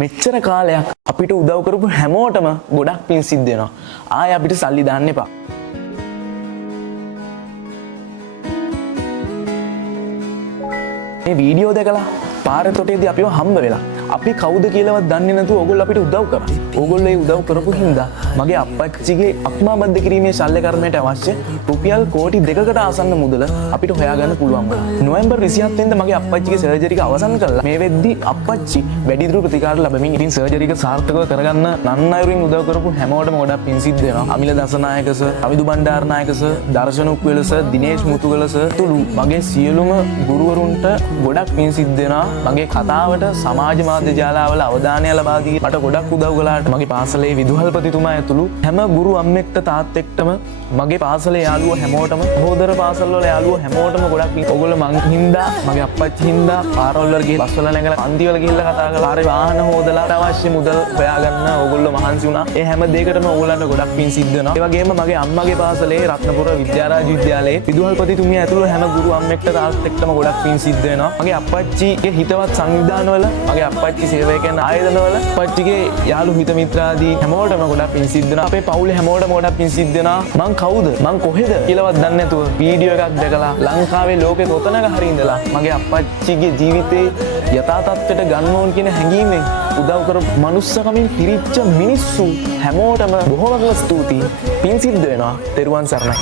මෙච්චර කාලයක් අපිට උදව් කරපු හැමෝටම ගොඩක් පින් සිද්ධ වෙනවා. ආයෙ අපිට සල්ලි දාන්න එපා. මේ වීඩියෝ දැකලා පාරේ තොටේදී අපිව හම්බ වෙලා අපි කවුද කියලාවත් දන්නේ නැතුව ඕගොල්ලෝ අපිට උදව් කරා. ඕගොල්ලෝ ඒ උදව් කරපු හින්දා මගේ අප්පච්චිගේ අක්මාබද්ධ කිරීමේ ශල්‍ය කර්මයට අවශ්‍ය රුපියල් කෝටි 2කට ආසන්න මුදල අපිට හොයාගන්න පුළුවන් වුණා. නොවැම්බර් 27 වෙනිදා මගේ අප්පච්චිගේ සර්ජරි එක අවසන් කළා. මේ වෙද්දි අප්පච්චි වැඩිදුර ප්‍රතිකාර ලැබමින් ඉතින් සර්ජරි එක සාර්ථකව කරගන්න නන් අයුරින් උදව් කරපු හැමෝටම ගොඩක් පින් සිද්ධ වෙනවා. අමිල දසනායක සර්, අමිදු බණ්ඩාරනායක සර්, දර්ශන උක්වල සර්, දිනේෂ් මුතුගල සර් තුළු මගේ සියලුම ගුරුවරුන්ට ගොඩක් පින් සිද්ධ වෙනවා. මගේ කතාවට සමාජ මාධ්‍ය ජාලාවල අවධානය ලබා දී මට ගොඩක් උදව් කළාට මගේ පාසලේ විදුහල්පතිතුමා ඇතුළු හැම ගුරු අම්මෙක්ට තාත්තෙක්ටම මගේ පාසලේ යාළුවෝ හැමෝටම හොදර පාසල් වල යාළුවෝ හැමෝටම ගොඩක් පින්. ඔයගොල්ලෝ මං හින්දා මගේ අප්පච්චි හින්දා පාරවල් වල ගිහින් බස් වල නැගලා පන්ති වල ගිහිල්ලා කතා කරලා පාරේ වාහන හොදලා අවශ්‍ය මුදල් හොයාගන්න ඔයගොල්ලෝ මහන්සි වුණා. ඒ හැම දෙයකටම ඕගොල්ලන්ට ගොඩක් පින් සිද්ධ වෙනවා. ඒ වගේම මගේ අම්මගේ පාසලේ රත්නපුර විද්‍යාරාජ විද්‍යාලයේ විදුහල්පතිතුමිය ඇතුළු හැම ගුරු අම්මෙක්ට තාත්තෙක්ටම ගොඩක් පින් සිද්ධ වෙනවා. මගේ අප්පච්චිගේ හිතවත් සංවිධානවල මගේ අප්පච්චි සේවකයන් ආයතනවල අප්පච්චිගේ යාළු හිත මිත්‍රාදී හැමෝටම ගොඩක් පින් සිද්ධ වෙනවා. අපේ පවුලේ හැමෝටම ගොඩක් පින් සිද්ධ වෙනවා. මං කවුද මං කොහෙද කියලාවත් දන්නේ නැතුව වීඩියෝ එකක් දැකලා ලංකාවේ ලෝකේ කොතනක හරි ඉඳලා මගේ අප්පච්චිගේ ජීවිතේ යථා තත්ත්වයට ගන්න ඕන කියන හැඟීමෙන් උදව් කරපු මනුස්සකමින් පිරිච්ච මිනිස්සු හැමෝටම බොහොමත්ම ස්තුතියි. පින් සිද්ධ වෙනවා. තෙරුවන් සරණයි.